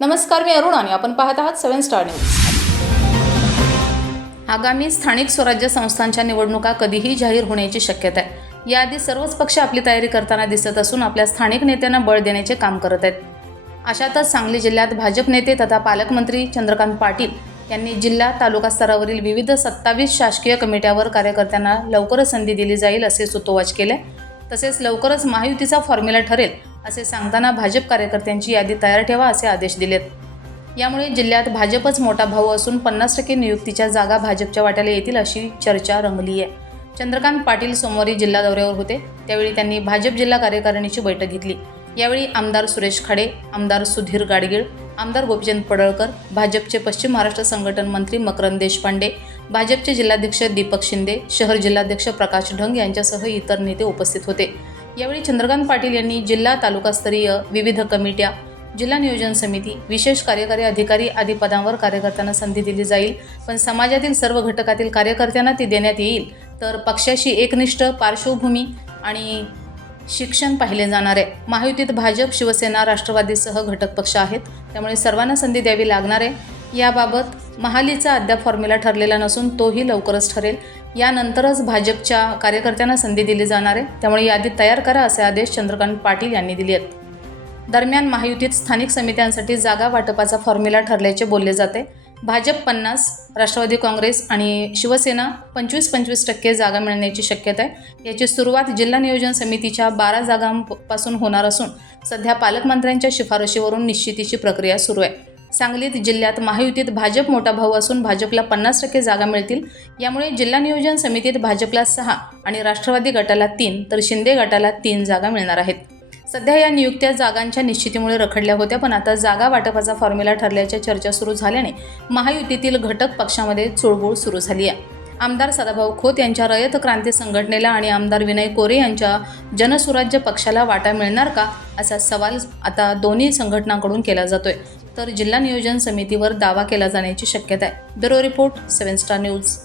नमस्कार मी अरुण आणि आपण पाहत आहात सेव्हन स्टार न्यूज. आगामी स्थानिक स्वराज्य संस्थांच्या निवडणुका कधीही जाहीर होण्याची शक्यता आहे. याआधी सर्वच पक्ष आपली तयारी करताना दिसत असून आपल्या स्थानिक नेत्यांना बळ देण्याचे काम करत आहेत. अशातच सांगली जिल्ह्यात भाजप नेते तथा पालकमंत्री चंद्रकांत पाटील यांनी जिल्हा तालुका स्तरावरील विविध सत्तावीस शासकीय कमिट्यावर कार्यकर्त्यांना लवकरच संधी दिली जाईल असे सुतोवाच केले. तसेच लवकरच महायुतीचा फॉर्म्युला ठरेल असे सांगताना भाजप कार्यकर्त्यांची यादी तयार ठेवा असे आदेश दिलेत. यामुळे जिल्ह्यात भाजपच मोठा भाऊ असून पन्नास टक्के नियुक्तीच्या जागा भाजपच्या वाट्याला येतील अशी चर्चा रंगली आहे चंद्रकांत पाटील सोमवारी जिल्हा दौऱ्यावर होते. त्यावेळी त्यांनी भाजप जिल्हा कार्यकारिणीची बैठक घेतली. यावेळी आमदार सुरेश खाडे आमदार सुधीर गाडगीळ आमदार गोपीचंद पडळकर भाजपचे पश्चिम महाराष्ट्र संघटन मंत्री मकरंद देशपांडे भाजपचे जिल्हाध्यक्ष दीपक शिंदे शहर जिल्हाध्यक्ष प्रकाश ढंग यांच्यासह इतर नेते उपस्थित होते. यावेळी चंद्रकांत पाटील यांनी जिल्हा तालुकास्तरीय विविध कमिट्या जिल्हा नियोजन समिती विशेष कार्यकारी अधिकारी आदी पदांवर कार्यकर्त्यांना संधी दिली जाईल. पण समाजातील सर्व घटकातील कार्यकर्त्यांना ती देण्यात येईल. तर पक्षाशी एकनिष्ठ पार्श्वभूमी आणि शिक्षण पाहिले जाणार. आहे महायुतीत भाजप शिवसेना राष्ट्रवादीसह घटक पक्ष आहेत. त्यामुळे सर्वांना संधी द्यावी लागणार आहे. याबाबत महालीचा अद्याप फॉर्म्युला ठरलेला नसून तोही लवकरच ठरेल. यानंतरच भाजपच्या कार्यकर्त्यांना संधी दिली जाणार आहे. त्यामुळे यादी तयार करा असे आदेश चंद्रकांत पाटील यांनी दिले आहेत. दरम्यान महायुतीत स्थानिक समित्यांसाठी जागा वाटपाचा फॉर्म्युला ठरल्याचे बोलले जाते. भाजप पन्नास राष्ट्रवादी काँग्रेस आणि शिवसेना पंचवीस पंचवीस टक्के जागा मिळण्याची शक्यता आहे. याची सुरुवात जिल्हा नियोजन समितीच्या बारा जागांपासून होणार असून सध्या पालकमंत्र्यांच्या शिफारशीवरून निश्चितीची प्रक्रिया सुरू आहे. सांगलीत जिल्ह्यात महायुतीत भाजप मोठा भाऊ असून भाजपला पन्नास टक्के जागा मिळतील. यामुळे जिल्हा नियोजन समितीत भाजपला सहा आणि राष्ट्रवादी गटाला तीन तर शिंदे गटाला तीन जागा मिळणार आहेत. सध्या या नियुक्त्या जागांच्या निश्चितीमुळे रखडल्या होत्या पण आता जागा वाटपाचा फॉर्म्युला ठरल्याच्या चर्चा सुरू झाल्याने महायुतीतील घटक पक्षामध्ये चुळबुळ सुरू झाली आहे. आमदार सदाभाऊ खोत यांच्या रयत क्रांती संघटनेला आणि आमदार विनय कोरे यांच्या जनसुराज्य पक्षाला वाटा मिळणार का असा सवाल आता दोन्ही संघटनांकडून केला जातोय. तर जिल्हा नियोजन समितीवर दावा केला जाण्याची शक्यता आहे. Bureau report seven star news.